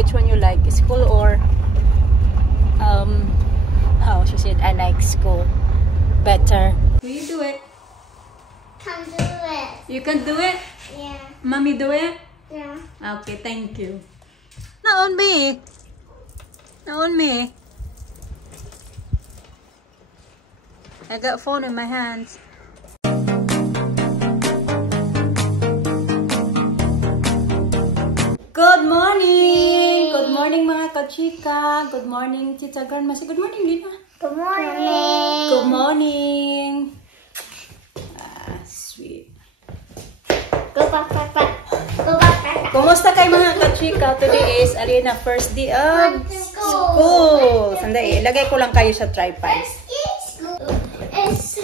which one you like, school or how she said, I like school better. Will you do it? Can do it. You can do it? Yeah. Mommy do it? Yeah. Okay, thank you. Not on me. Not on me. I got phone in my hands. Good morning! Good morning mga kachika. Good morning, Tita Grandma. Say good morning, Lina. Good morning. Good morning. Ah, sweet. Go back. Go back. Kumusta kayo mga kachika? Today is Alina first day of school. Sandali, ilagay ko lang kayo sa tripod. It's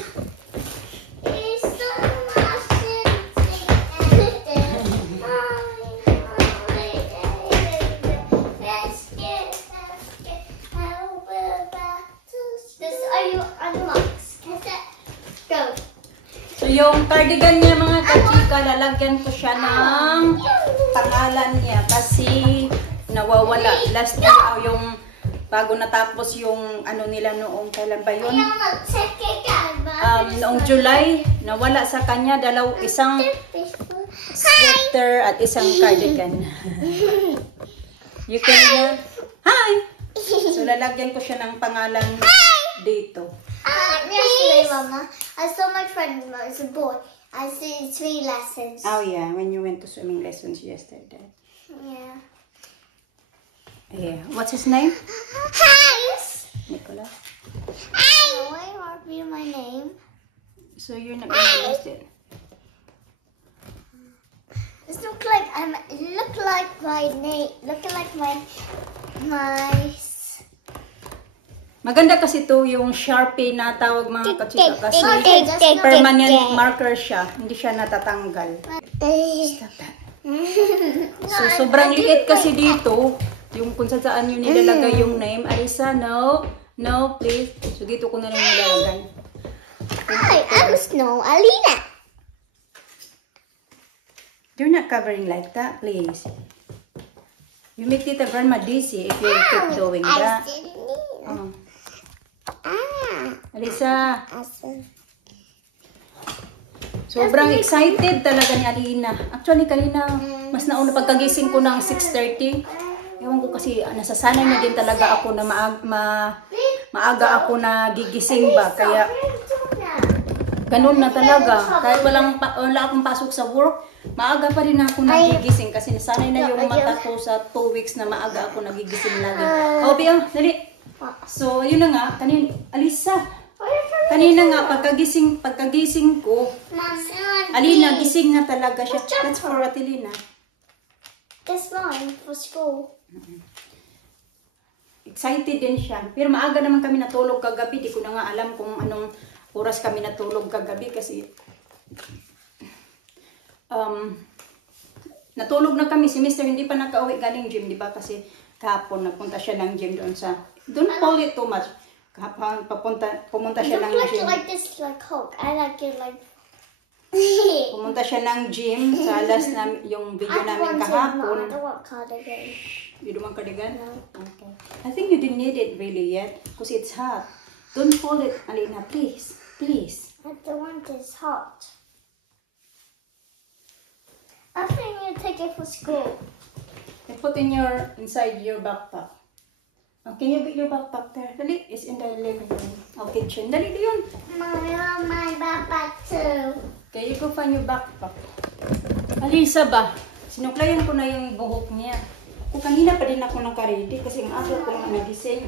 So yung cardigan niya mga kachika, lalagyan ko siya ng pangalan niya kasi nawawala. Last year yung bago natapos yung ano nila noong kailan ba yun? Noong July, nawala sa kanya isang sweater at isang cardigan. You can hi! So lalagyan ko siya ng pangalan dito. Yesterday, Mama, I saw my friend, it's a boy. I see 3 lessons. Oh yeah, when you went to swimming lessons yesterday. Yeah. Yeah. What's his name? Hans! Nicola. Why not be my name? So you're not gonna use it. It look like my name. Look like my. Maganda kasi to yung Sharpie na tawag mga kachika kasi permanent marker siya. Hindi siya natatanggal. Stop that. So sobrang liit kasi dito. Yung kung saan nyo nilalagay yung name. Alisa, no. No, please. So dito ko na lang nilalagay. Hi, I'm Snow Alina. You're not covering like that, please. You make Tita Grandma dizzy if you keep doing that. Oh. Alisa. Sobrang excited talaga ni Alina. Actually, kanina, mas nauna pagkagising ko ng 6:30. Ewan ko kasi, nasasanay na din talaga ako na maaga ako na gigising ba. Kaya, ganun na talaga. Kahit wala akong pasok sa work, maaga pa rin ako nagigising. Kasi nasanay na yung mata ko sa 2 weeks na maaga ako nagigising lagi. Oh, Biang, dali. So, yun na nga. Alisa. Kanina nga, pagkagising ko, Alina, gising na talaga siya. That's for Atilina. It's mine for school. Excited din siya. Pero maaga naman kami natulog kagabi. Di ko na nga alam kung anong oras kami natulog kagabi kasi natulog na kami. Si Mr. hindi pa nakauwi galing gym, di ba? Kasi kahapon nagpunta siya ng gym doon sa... Don't call it too much. Kahapon pumunta siya ng gym. Don't like this like Hulk. I like it like... Pumunta siya ng gym sa last na yung video namin kahapon. I don't want cardigan. You don't want cardigan? No. Okay. I think you didn't need it really yet because it's hot. Don't fold it, Alina, please. Please. I don't want this hot. I think you take it for school. And put inside your backpack. Okay, you get your backpack there. Dali, it's in the living room. Oh, kitchen. Dali, yun. My backpack too. Okay, you go find your backpack. Alisa ba? Sinuklayan ko na yung buhok niya. Kung kanina pa din ako nakaready kasi ang ako ko na nagising.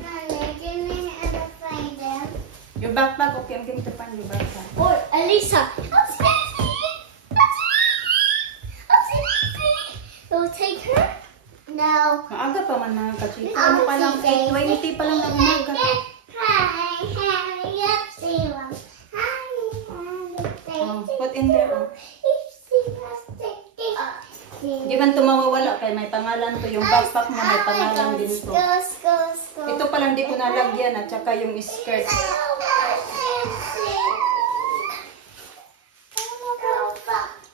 Your backpack, okay, I'm going to find your backpack. Oh, Alisa. We'll take her. No. Maaga pa man mga kachika. Ano pa lang, 8:20 pa lang ng umaga. Oh, put in there. Oh. Di man ito mawawala kay may pangalan to. Yung backpack mo may pangalan din to. Ito pa lang di ko nalagyan at saka yung skirt.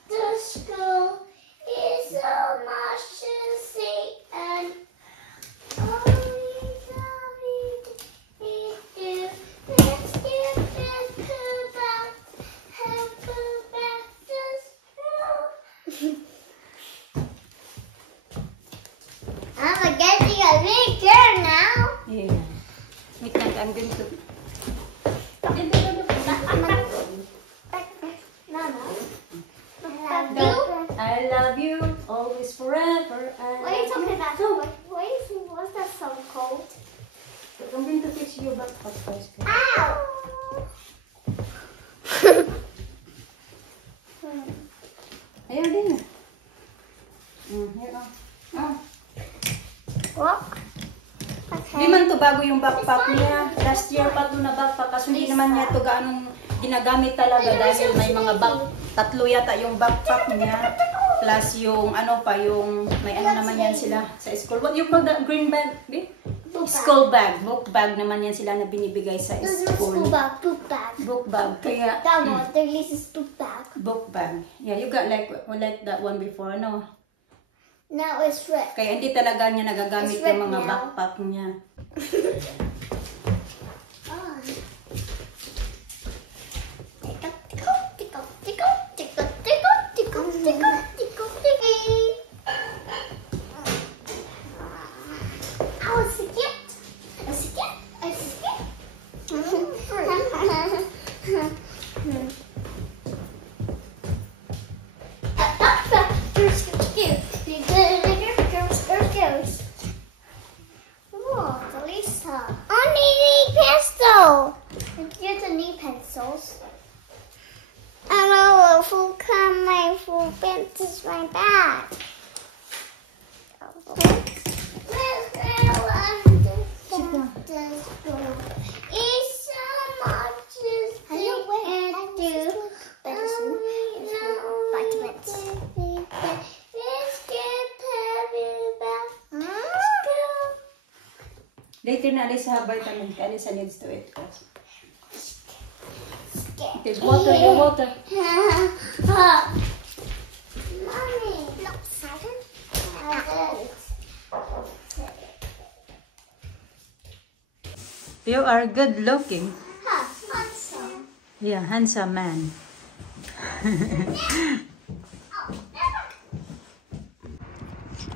To school is so much to see and I'm going to... I love you, always, forever. What are you talking about? What's that song called? I'm going to fix you back first. Ow! Ayaw din. Here, What? Di man to bago yung backpack niya. Last year pa to na backpack. Kaso hindi naman niya to gaanong ginagamit talaga dahil may mga tatlo yata yung backpack niya. Plus yung yung may naman yan sila sa school. What you call that green bag? School bag. Book bag naman yan sila na binibigay sa school. Book bag. Book bag. Kaya, that one, the latest book bag. Book bag. Yeah, you got like that one before, no? Now it's red. Kaya hindi talaga niya nagagamit It's red yung mga now. backpack niya. Pencils. I know full come my full pencils my bag. It's so much Later na alis sa vitamin ka, Alisa needs to eat. Okay, water, your water. Mommy, look, Saturn. You are good looking. Handsome. Yeah, handsome man.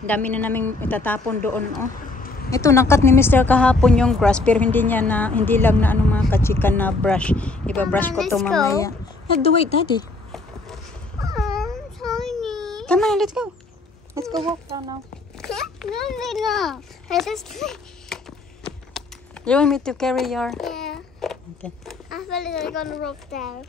Dami na naming itatapon doon, oh. Ito, nakat ni Mr. kahapon yung grass, pero hindi lang na mga kachikan na brush. Iba-brush ko to mamaya. Wait, Daddy. Tiny. Come on, let's go. Let's go walk down now. No. I just... You want me to carry your... Yeah. Okay. I feel like I'm gonna walk there.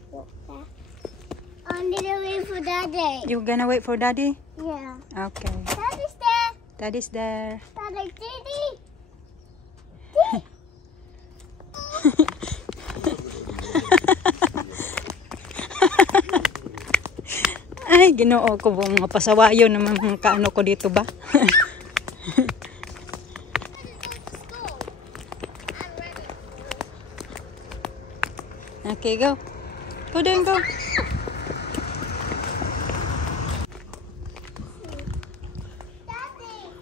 I need to wait for Daddy. You gonna wait for Daddy? Yeah. Okay. Daddy's there. Daddy's there. Daddy. Ay, Ginoo ko po, mga pasawayo naman mga kaano ko dito ba? Okay, go. Go then, go. Daddy,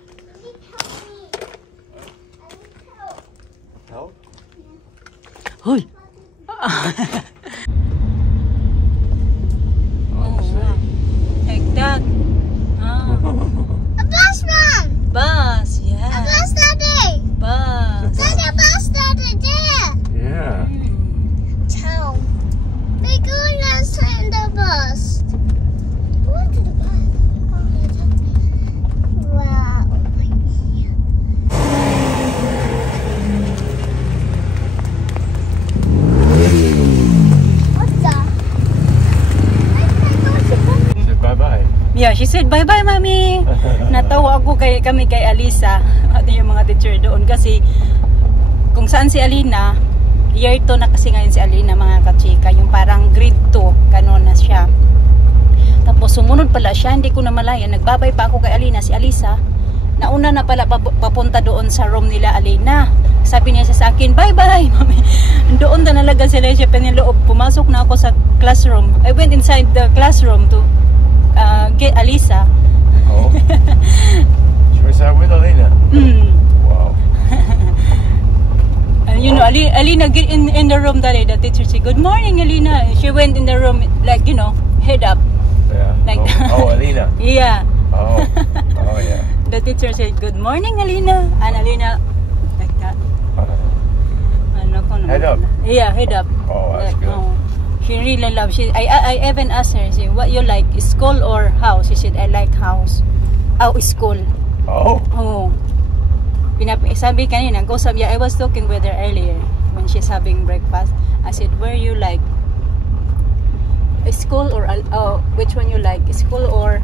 you need help me. I need help. Help? Hoy. Like that. A bus, Mom. Bus, A yeah. bus, Daddy. Bus. Daddy, a bus, Daddy, there. Yeah. Town. We're going outside the bus. Go to the bus. Wow. What's that? Say bye-bye. Yeah, she said, bye-bye, Mami. Natawa ako kami kay Alisa. At yung mga teacher doon. Kasi, kung saan si Alina, year 2 na kasi ngayon si Alina, mga kachika. Yung parang grade 2, gano'n na siya. Tapos, sumunod pala siya. Hindi ko na malaya. Nagbabay pa ako kay Alina, si Alisa. Nauna na pala papunta doon sa room nila, Alina. Sabi niya sa akin, bye-bye, Mami. Doon na nalaga sila siya paniloob. Pumasok na ako sa classroom. I went inside the classroom to get Alisa. Oh. She was out with Alina. Wow. You know, Alina get in the room that day. The teacher said, good morning, Alina. She went in the room, like, you know, head up. Yeah. Like oh, Alina. Yeah. Oh. Oh, yeah. The teacher said, good morning, Alina. And Alina, like that. Ano? Head up. Yeah, head up. Oh, that's good. She really loves. I even asked her, she, what you like, school or house? She said, I like house. Oh, school. Oh. Oh. Sabi kanina, I was talking with her earlier when she's having breakfast. I said, where you like? School or which one you like? School or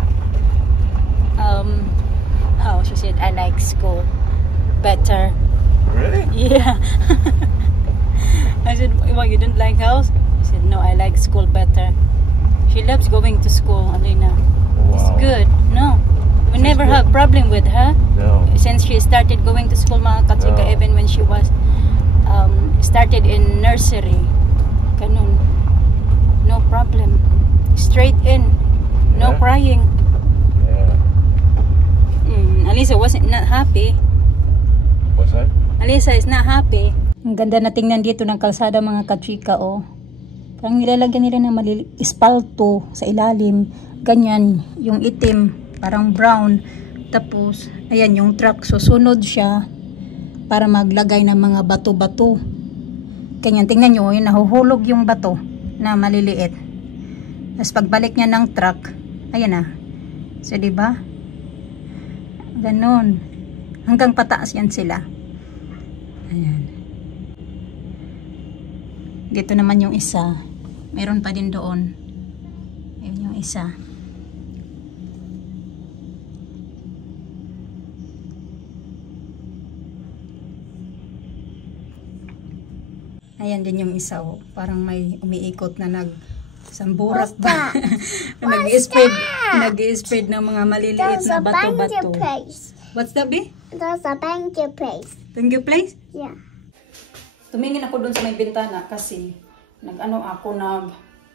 house? She said, I like school better. Really? Yeah. I said, why you don't like house? She said, no, I like school better. She loves going to school, Alina. Wow. It's good. No, we never have problem with her. No. Since she started going to school, mga katsika, No. even when she was started in nursery. Ganun. No problem. Straight in. No Yeah. crying. Yeah. Alisa wasn't not happy. What's that? Alisa is not happy. Ang ganda na tingnan dito ng kalsada mga kachika, oh. Parang nilalagyan nila ng espalto sa ilalim. Ganyan, yung itim, parang brown. Tapos, ayan yung truck. Susunod siya para maglagay ng mga bato-bato. Ganyan, tingnan nyo, yun, nahuhulog yung bato na maliliit. Tapos pagbalik niya ng truck, ayan na. So, diba? Ganon. Hanggang pataas yan sila. Ayan. Dito naman yung isa. Meron pa din doon. Ayan yung isa. Ayan din yung isa. Oh. Parang may umiikot na samburak ba? Nag-spread ng mga maliliit na bato-bato. What's that, be? There's a banjo place. Banjo place? Yeah. Tumingin ako doon sa may bintana kasi ano ba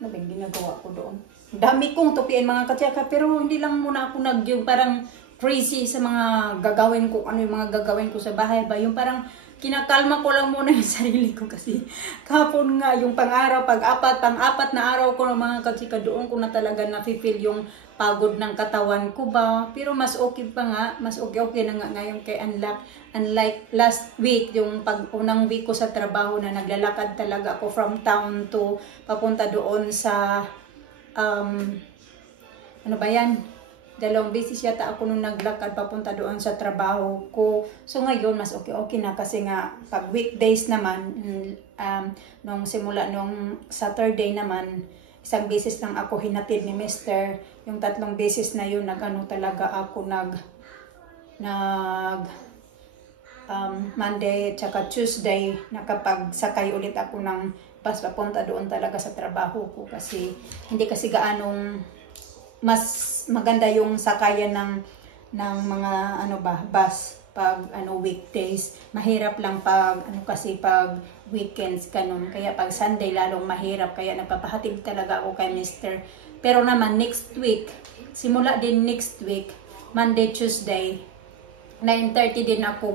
ginagawa ko doon. Dami kong tupian mga katsaka pero hindi lang muna ako yung parang crazy sa mga gagawin ko, ano yung mga gagawin ko sa bahay ba. Yung parang kinakalma ko lang muna yung sarili ko kasi kahapon nga yung pang-apat na araw ko ng mga katsika doon ko na talaga na-feel yung pagod ng katawan ko ba. Pero mas okay pa nga, mas okay na nga ngayon kay unlike last week, yung unang week ko sa trabaho na naglalakad talaga ako from town to papunta doon sa ano ba yan? 2 beses yata ako nung naglakad papunta doon sa trabaho ko. So ngayon mas okay na kasi nga pag weekdays naman nung simula nung Saturday naman 1 beses lang ako hinatid ni Mr. Yung 3 beses na yun talaga ako Monday tsaka Tuesday nakapagsakay ulit ako ng bus papunta doon talaga sa trabaho ko kasi hindi kasi gaanong mas maganda yung sakayan ng mga bus pag weekdays. Mahirap lang pag kasi pag weekends ganun. Kaya pag Sunday lalong mahirap kaya nagpapahatid talaga ako kay Mr. Pero naman next week, simula din next week, Monday, Tuesday, 9:30 din ako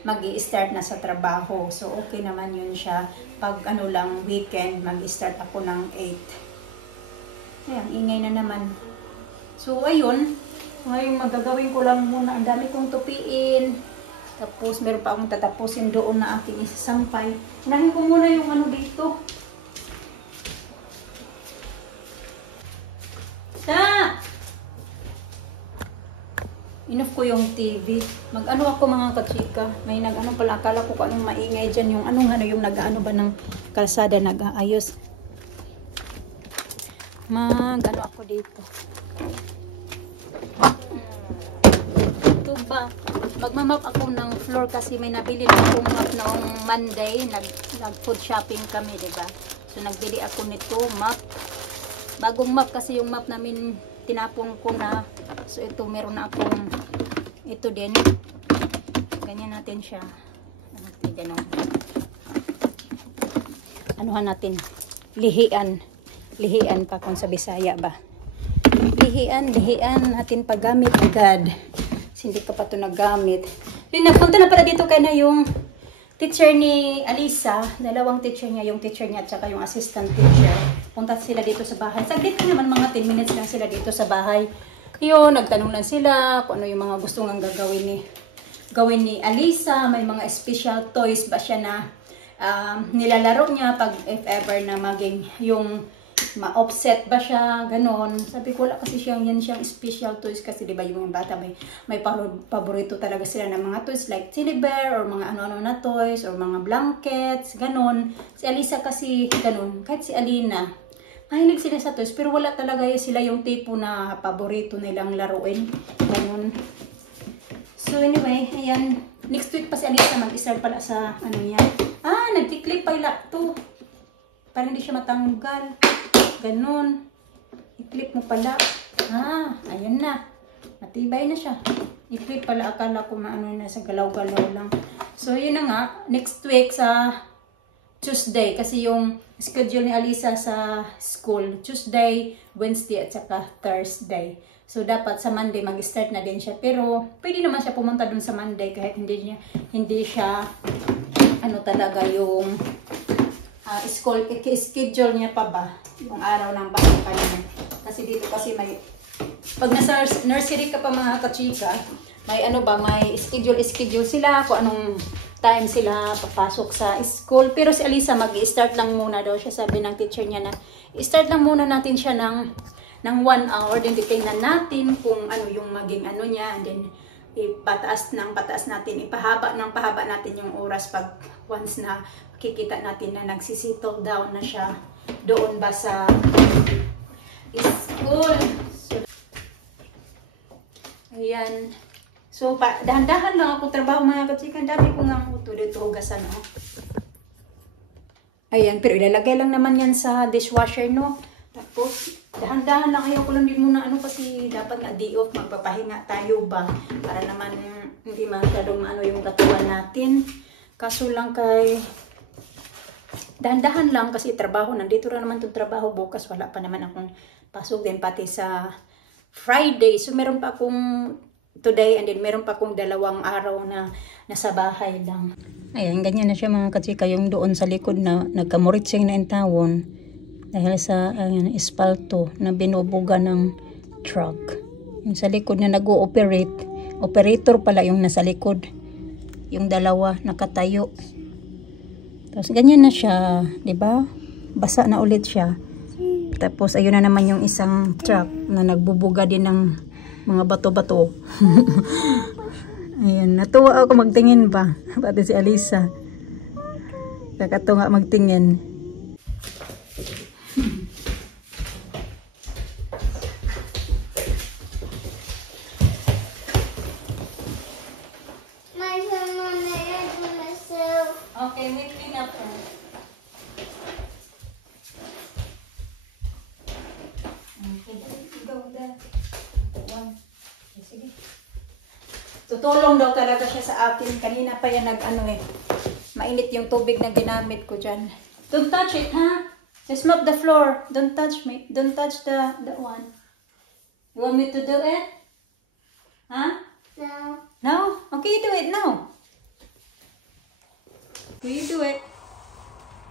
mag-i-start na sa trabaho. So okay naman yun siya. Pag lang weekend, mag-i-start ako ng 8. Ayan, ingay na naman. So ayun, ngayon magagawin ko lang muna. Ang dami kong tupiin. Tapos meron pa akong tatapusin doon na aking isasampay. Unahin ko muna yung dito. Enough ko yung TV. Mag-ano ako mga katsika. May pala. Akala ko kung anong maingay dyan. Yung yung nag-ano ba ng kalsada nag-aayos. Mag-ano ako dito. Ito ba? Magmamap ako ng floor kasi may nabili na akong map noong Monday. Nag-food shopping kami, diba? So nagbili ako nito, map. Bagong map kasi yung map namin tinapon ko na. So ito meron na akong ito din. Ganyan natin siya. Ganun. Anuhan natin. Lihian pa kung sa Bisaya ba. Lihian natin paggamit agad. Hindi ka pa ito nagamit. Nagpunta na pala dito kaya na yung teacher ni Alisa. 2 teacher niya. Yung teacher niya at saka yung assistant teacher. Punta sila dito sa bahay. Saglit ka naman mga 10 minutes lang sila dito sa bahay. Yun, nagtanong lang sila kung ano yung mga gusto nga gawin ni Alisa. May mga special toys ba siya na nilalaro niya pag if ever na maging yung ma-offset ba siya, ganon. Sabi ko, wala kasi siyang special toys kasi diba yung bata may paborito talaga sila ng mga toys like teddy bear or mga ano-ano na toys or mga blankets, ganon. Si Alisa kasi ganon, kahit si Alina, mahilig sila sa toys pero wala talaga sila yung tipo na paborito nilang laruin, ganon. So anyway, ayan, next week pa si Alisa mag-start pala sa ano niya. Nagki-clip pala to para hindi siya matanggal. Ganon. I-clip mo pala. Ayan na. Matibay na siya. I-clip pala. Akala ko maano na sa galaw-galaw lang. So, yun na nga. Next week sa Tuesday. Kasi yung schedule ni Alisa sa school. Tuesday, Wednesday, at saka Thursday. So, dapat sa Monday mag-start na din siya. Pero, pwede naman siya pumunta dun sa Monday kahit hindi siya ano talaga yung schedule niya pa ba yung araw ng bata niya. Kasi dito kasi may pag nasa nursery ka pa mga kachika, may ano ba, may schedule sila kung anong time sila papasok sa school. Pero si Alisa mag-i-start lang muna daw siya, sabi ng teacher niya na i-start lang muna natin siya ng 1 hour, then titingnan natin kung ano yung maging ano niya, and then pataas natin, pahaba natin yung oras pag once na makikita natin na nagsisettle down na siya doon ba sa school. So, ayan. So, dahan-dahan lang ako trabaho mga kachika. Dami ko nga ako dito hugasan. Ayan, pero ilalagay lang naman yan sa dishwasher, no? Tapos, dahan-dahan lang, ayaw ko lang din muna kasi dapat nga day off, magpapahinga tayo ba para naman hindi masyadong yung katawan natin. Kaso lang kay dahan-dahan lang kasi trabaho, nandito na naman itong trabaho, bukas wala pa naman akong pasok din pati sa Friday. So meron pa akong today and then meron pa akong 2 araw na nasa bahay lang. Ayan, ganyan na siya mga kachika, yung doon sa likod na nagkamuritsing na yung tawon. Dahil sa espalto na binubuga ng truck. Yung sa likod na nag-ooperate. Operator pala yung nasa likod. Yung dalawa nakatayo. Tapos ganyan na siya. Diba? Basa na ulit siya. Tapos ayun na naman yung isang truck na nagbubuga din ng mga bato-bato. Ayun. Natuwa ako magtingin pa. Pati si Alisa. Nakatuwa magtingin. Okay, wait, clean up her. Okay, go there. One. Okay, sige. Tutulong daw talaga siya sa akin. Kanina pa yan mainit yung tubig na ginamit ko dyan. Don't touch it, ha? Just mop the floor. Don't touch me. Don't touch the one. You want me to do it? Huh? No. No? Okay, you do it now. Will you do it?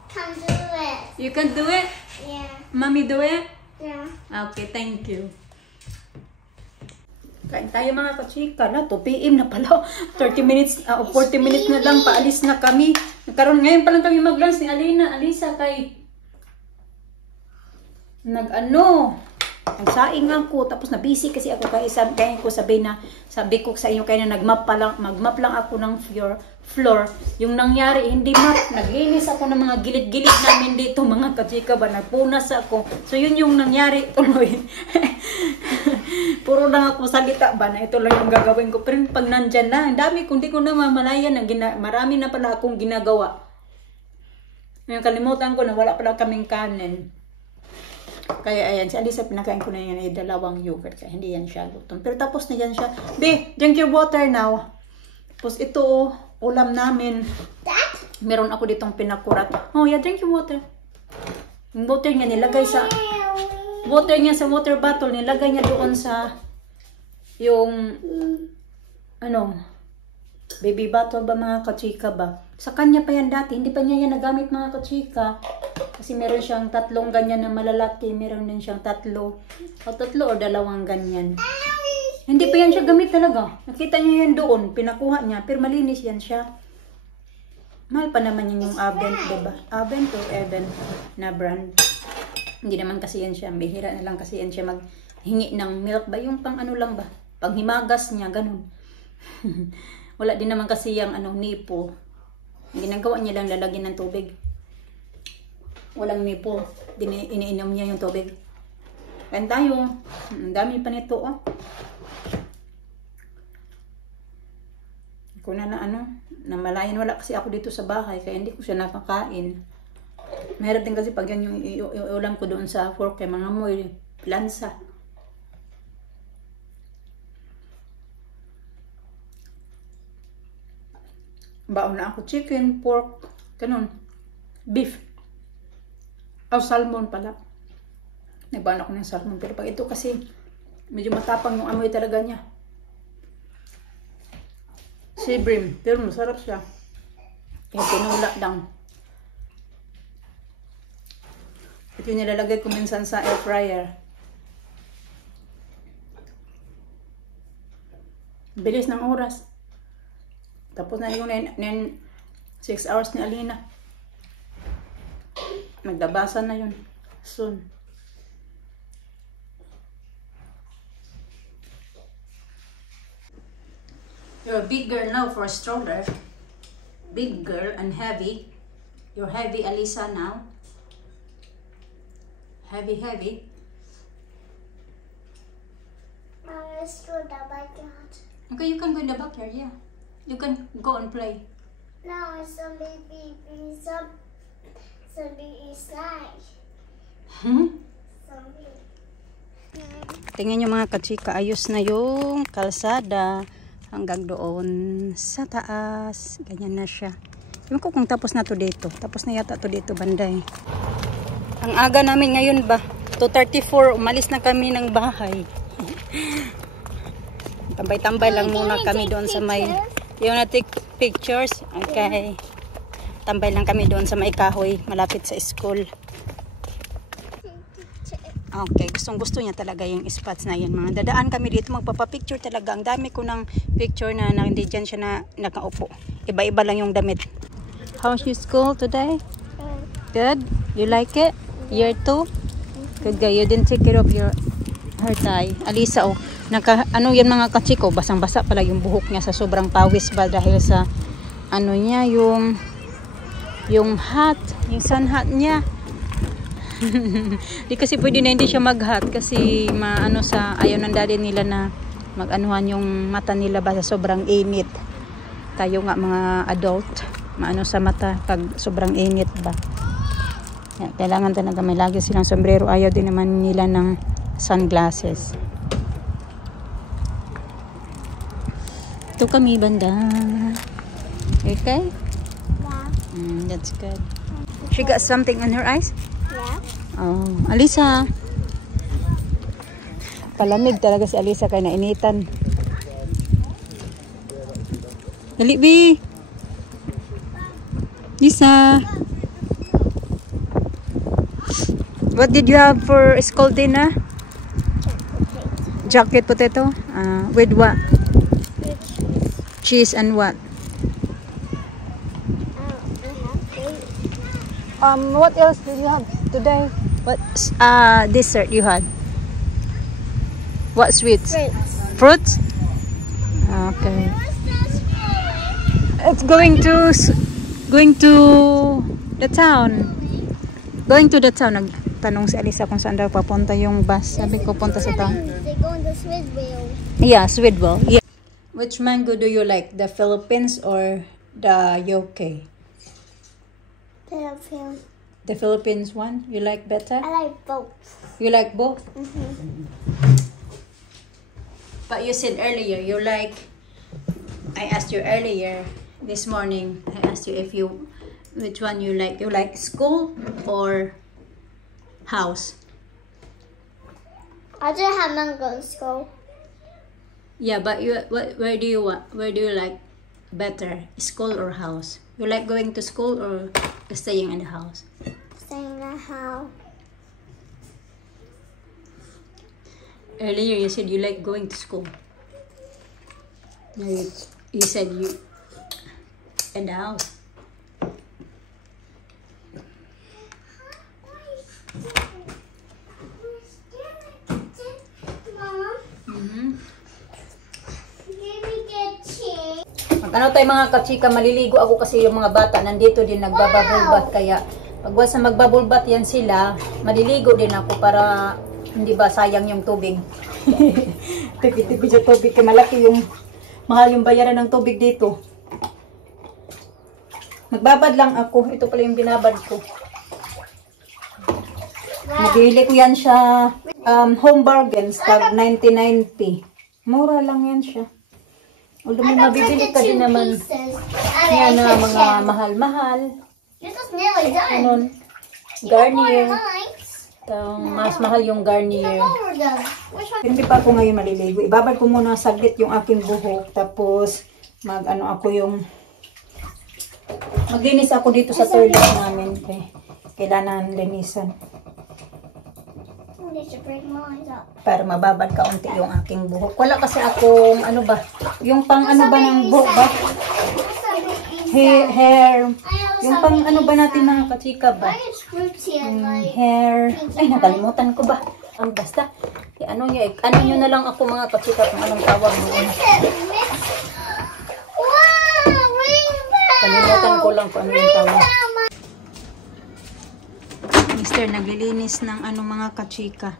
Can do it. You can do it? Yeah. Mommy do it? Yeah. Okay, thank you. Kain tayo mga kachika na. 2 PM na pala. 30 minutes, 40 minutes na lang. Paalis na kami. Ngayon pa lang kami mag-lunch ni Alisa kay nagsaing ako, tapos na busy kasi ako kaya ko sabi ko sa inyo kaya na magmap lang ako ng floor. Yung nangyari, hindi map, naglinis ako ng mga gilid-gilid namin dito mga kachika ba, nagpunas ako. So yun yung nangyari tuloy. Puro lang ako salita ba na ito lang yung gagawin ko. Pero pag nandyan na, ang dami kung di ko na mamalayan, marami na pala akong ginagawa. Ngayon kalimutan ko na wala pala kaming kanin. Kaya ayan, si Alisa pinakain ko na yan ay 2 yogurt. Kaya hindi yan siya gutom. Pero tapos na yan siya. Be, drink your water now. Tapos ito, ulam namin. Meron ako ditong pinakurat. Oh yeah, drink your water. Yung water niya nilagay sa water bottle. Nilagay niya doon sa yung baby bottle ba mga kachika ba? Sa kanya pa yan dati. Hindi pa niya yan nagamit mga kachika. Kasi meron siyang 3 ganyan na malalaki. Meron din siyang 3 o 2 ganyan. Hindi pa yan siya gamit talaga. Nakita niya yan doon. Pinakuha niya. Pero malinis yan siya. Mahal pa naman yung Avent, diba? Avent o Even na brand. Hindi naman kasi yan siya. Bihira na lang kasi yan siya maghingi ng milk ba? Yung pang ano lang ba? Pag himagas niya, ganun. Wala din naman kasi yung nipo. Ginagawa niya lang lalagyan ng tubig. Walang nipo. Iniinom niya yung tubig. Kaya tayo. Ang dami pa nito, oh. Kung na namalayan, wala kasi ako dito sa bahay, kaya hindi ko siya nakakain. Mahirap din kasi pag yan yung ulam ko doon sa fork, kay mga moy, lansa. Baon na ako chicken, pork, ganun, beef. O salmon pala. Nagbaon ako ng salmon, pero pag ito kasi, medyo matapang yung amoy talaga niya. Sea bream, pero masarap siya. Kaya tinula lang. Ito yung nilalagay ko minsan sa air fryer. Bilis ng oras. Tapos na yung 6 hours ni Alina. Naglabasan na yun. Soon. You're a big girl now for a stroller. Big girl and heavy. You're heavy, Alisa, now. Heavy, heavy. Let's go to the backyard. Okay, you can go in the backyard, yeah. You can go and play. No, somebody is like. Somebody. Tingnan nyo mga kachika, ayos na yung kalsada. Hanggang doon sa taas. Ganyan na siya. Ewan ko kung tapos na to dito. Tapos na yata to dito banday. Ang aga namin ngayon ba? 2:34. Umalis na kami ng bahay. Tambay-tambay lang muna kami doon sa may... You wanna take pictures? Okay. Tambay lang kami doon sa may kahoy. Malapit sa school. Okay, gustong-gusto niya talaga yung spots na yan. Mga dadaan kami dito, magpapapicture talaga. Ang dami ko ng picture na hindi dyan siya na nakaupo. Iba-iba lang yung damit. How's your school today? Good? You like it? Year 2? Good guy. You didn't take care of her tie. Alisa, oh. Ano yan mga kachiko? Basang-basa pala yung buhok niya sa sobrang pawis ba dahil sa niya, yung hat, yung sun hat niya. Di kasi pwede na hindi siya mag-hot kasi ayaw ng daddy nila na mag-anuhan yung mata nila ba sa sobrang init. Tayo nga mga adult, sa mata pag sobrang init ba. Yan, kailangan talaga may lagi silang sombrero. Ayaw din naman nila ng sunglasses. Ito kami banda. Okay? Yeah. That's good. She got something on her eyes? Yeah. Oh, Alisa. Palamig talaga si Alisa kaya nainitan. Dali, B. Lisa. What did you have for school dinner? Jacket potato. With what? Cheese and what? What else did you have today? What dessert you had? What sweets? Fruits? Okay. It's going to the town. Going to the town. Nagtanong si Alisa kung saan daw papunta yung bus. Sabi ko punta sa town. They're going to Swedville. Yeah, Swedville. Yeah. Which mango do you like? The Philippines or the UK? Philippines. The Philippines one? You like better? I like both. You like both? But you said earlier, you like... I asked you earlier, this morning, I asked you if you... Which one you like? You like school or house? I just have mango in school. Yeah, but where do you like better? School or house? You like going to school or staying in the house? Staying in the house. Earlier you said you like going to school. No, you said you in the house. Ano tayo mga kachika, maliligo ako kasi yung mga bata nandito din nagbabubble bath. Kaya pag once na magbubble bath yan sila, maliligo din ako para hindi ba sayang yung tubig. Tipid-tipid yung tubig. Kaya malaki yung mahal yung bayaran ng tubig dito. Magbabad lang ako. Ito pala yung binabad ko. Nabili ko yan siya Home Bargains, tag 90-90. Mura lang yan siya. Although may mabibili ka din naman yan na mga mahal-mahal. This is nearly done. Ganun. Garnier. Nice. Mas mahal yung Garnier. Oh, we're done. Which one? Hindi pa ako ngayon maliligo. Ibabad ko muna saglit yung aking buhok. Tapos maglinis ako dito sa toilet namin. Kailangan linisan. I need to bring mine up. Para mababad kaunti yung aking buhok. Wala kasi akong yung pang ng buhok ba? Hair. Yung pang ba natin mga kachika ba? I get fruity and like. Hair. Ay, nakalimutan ko ba? Basta. Ano nyo na lang ako mga kachika kung anong tawag doon. Wow, rainbow! Kalimutan ko lang kung ano yung tawag. Mister, naglilinis ng mga kachika.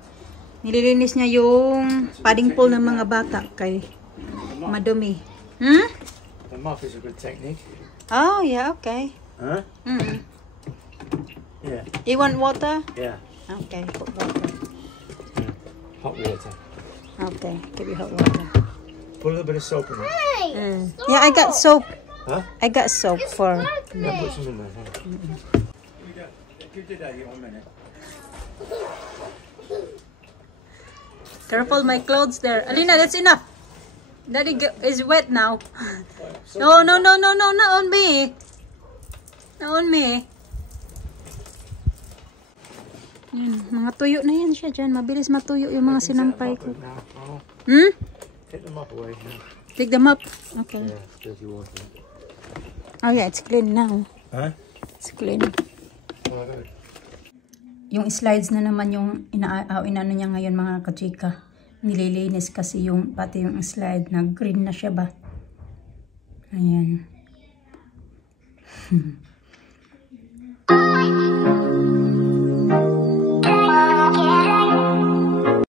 Nililinis niya yung padding pool ng mga bata kay madumi. The mop is a good technique. Oh, yeah, okay. Huh? Yeah. You want water? Yeah. Okay, put water. Hot water. Okay, give you hot water. Put a little bit of soap in it. Hey, Yeah, I got soap. Huh? I got soap for... Yeah, put some in there. Give Daddy 1 minute. Careful, my clothes there. Alina, that's enough. Daddy is wet now. No, not on me. Not on me. Yan, mga tuyo na yan siya dyan. Mabilis matuyo yung mga sinampay ko. Take them up away now. Take them up. Okay. Yeah, it's dirty water. Oh yeah, it's clean now. Huh? It's clean. Yung slides na naman yung inano niya ngayon mga kachika. Nililinis kasi pati yung slide na green na siya ba. Ayan.